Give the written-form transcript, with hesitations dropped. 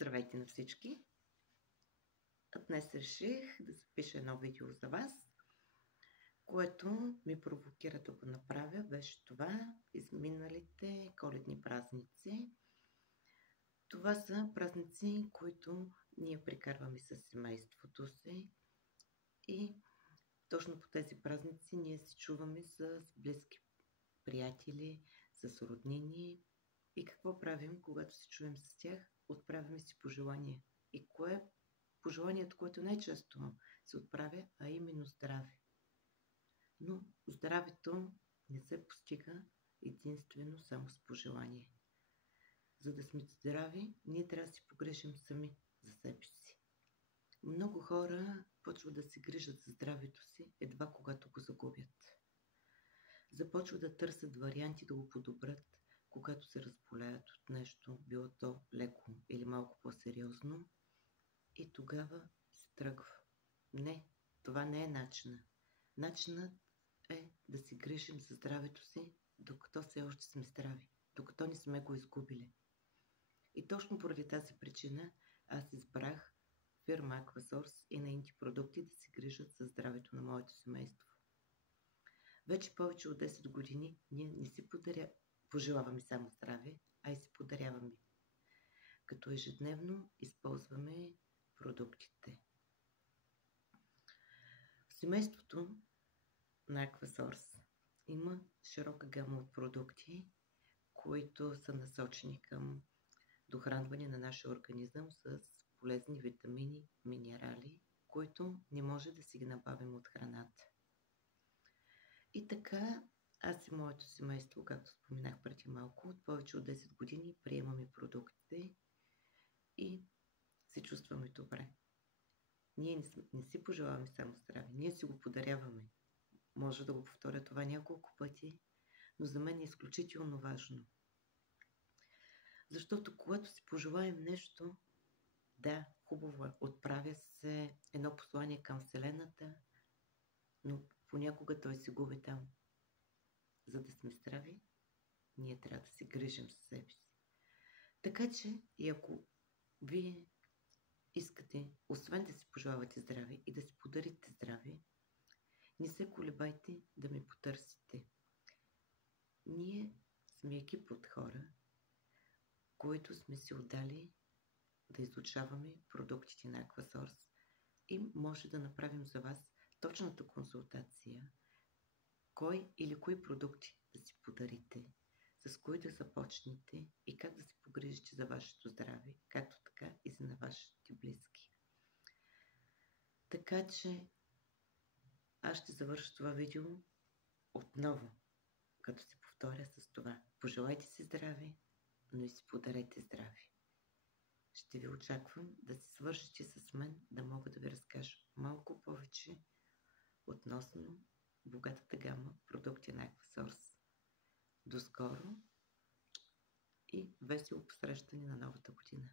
Здравейте на всички! Днес реших да запиша едно видео за вас, което ми провокира да го направя. Беше това изминалите коледни празници. Това са празници, които ние прекарваме с семейството си и точно по тези празници ние се чуваме с близки приятели, с роднини. И какво правим, когато се чуем с тях? Отправяме си пожелания. И кое е пожеланието, което най-често се отправя, а именно здраве. Но здравето не се постига единствено само с пожелание. За да сме здрави, ние трябва да си погрежим сами за себе си. Много хора почват да се грижат за здравето си едва когато го загубят. Започват да търсят варианти да го подобрят, когато се разболеят от нещо, било то леко или малко по-сериозно, и тогава се тръгва. Не, това не е начинът. Начинът е да се грижим за здравето си, докато все още сме здрави, докато не сме го изгубили. И точно поради тази причина аз избрах фирма Aquasource и нейните продукти да се грижат за здравето на моето семейство. Вече повече от 10 години ние не си пожелаваме само здраве, а и си подаряваме. Като ежедневно използваме продуктите. В семейството на Aquasource има широка гама от продукти, които са насочени към дохранване на нашия организъм с полезни витамини, минерали, които не може да си ги набавим от храната. И така, аз и моето семейство, както споменах преди малко, от повече от 10 години приемаме продуктите и се чувстваме добре. Ние не си пожелаваме само здраве, ние си го подаряваме. Може да го повторя това няколко пъти, но за мен е изключително важно. Защото когато си пожелаем нещо, да, хубаво е, отправя се едно послание към Вселената, но понякога той се губи там. За да сме здрави, ние трябва да се грижим за себе си. Така че, и ако вие искате, освен да си пожелавате здраве и да си подарите здраве, не се колебайте да ме потърсите. Ние сме екип от хора, които сме си отдали да изучаваме продуктите на Aquasource и може да направим за вас точната консултация, кой или кои продукти да си подарите, с кои да започнете и как да се погрижите за вашето здраве, както така и за на вашите близки. Така че аз ще завърша това видео отново, като се повторя с това. Пожелайте си здраве, но и си подарете здраве. Ще ви очаквам да се свържете с мен, да мога да ви разкажа малко повече относно богатата гама продукти на Aquasource. До скоро и весело посрещане на новата година!